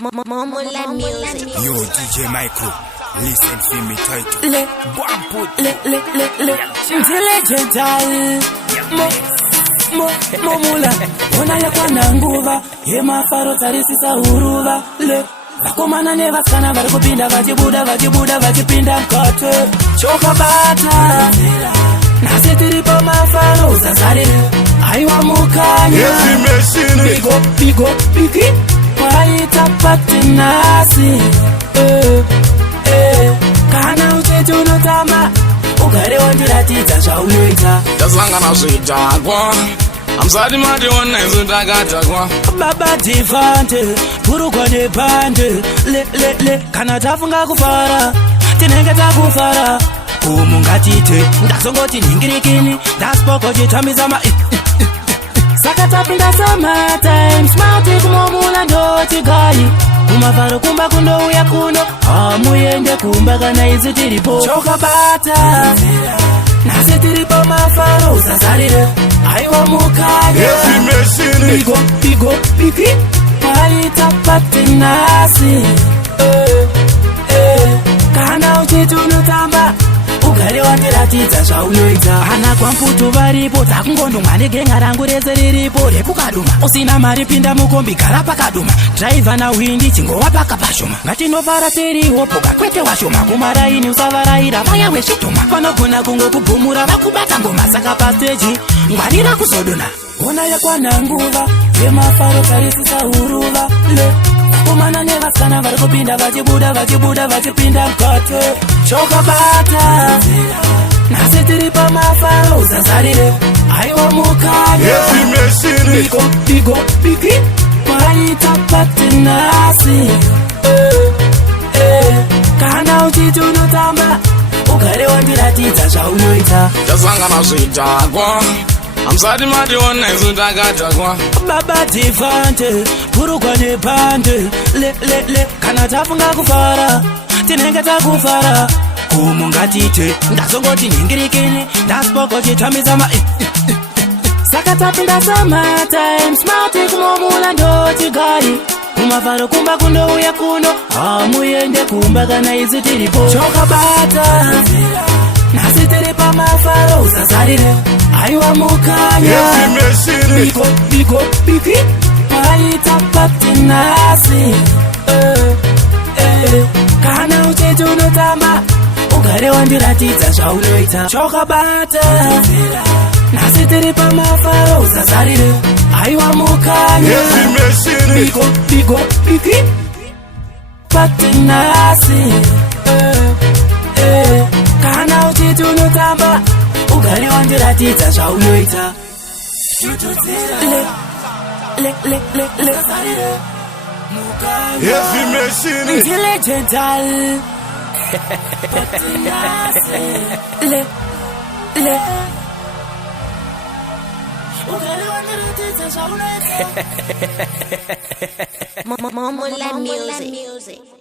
Momola music. Yo, DJ Michael, listen to me title. Le Momula, ona yakwana nguva yemafaro tarisisa huruva le vakomana nevasana vari kupinda vachibuda vachipinda mukati chokabata nasi tiri pamafaro uzazarire aiwa mukanya bigi waita pati nasi kana uchiti unotama ugare wandiratidza zvaunoita tasangana zvidhakwa amsati mationa isu takatakwa baba divante burukwa nebhande le kana tafunga kufara tinenge takufara umu ngatite ndazongoti nhingirikini ndasipokochitambisa saka tapinda sometimes mati kumomula ndoti gai kumavharo kumba kundouya kuno hamuende kumba kana isu tiripo chokabata nasi tiripo mafaro uzazarire aiwa mukanya bigi waita pati nasi kana uchiti unotamba ugare wandiratidza zvaunoita hana kwamputu varipo takungondumwa negenga rangu rese riripo rekukaduma usina mari pinda mukombi gara pakaduma draivha nawindi chingova pakapashoma ngatinofara teriwo poka kwete washoma kumaraini usavaraira vaya wezvidhuma vanogona kungokubhumura vakubata ngoma saka pasteji ngwarira kuzodona ona yakwana nguva yemafaro tarisisa huruva le vakomana nevasana vari kupinda vachibuda vachipinda mukati chokabata nasi tiri pamafaro uzazarire aiwa mukanya bigi waita pati nasi kana uchiti unotamba ugare wandiratidza zvaunoita tasangana zvidhakwa amsati mationa isu takatakwa baba divante burukwa nebhande le kana tafunga kufara tinenge takufara umu ngatite ndazongoti nhingirikini ndasipokochitambisa saka tapinda sometimes mati kumomula ndoti gai kumavharo kumba kundouya kuno hamuende kumba kana isu tiripo chokabata nasi tiri pamafaro uzazarire aiwa mukanya bigi waita pati nasi kana uchiti unotamba ugare wandiratidza zvaunoita chokabata nasi tiri pamafaro uzazarire aiwa mukanya bigi pati nasi kana uchiti unotamba ugare wandiratidza zvaunoita Legendal Momola music.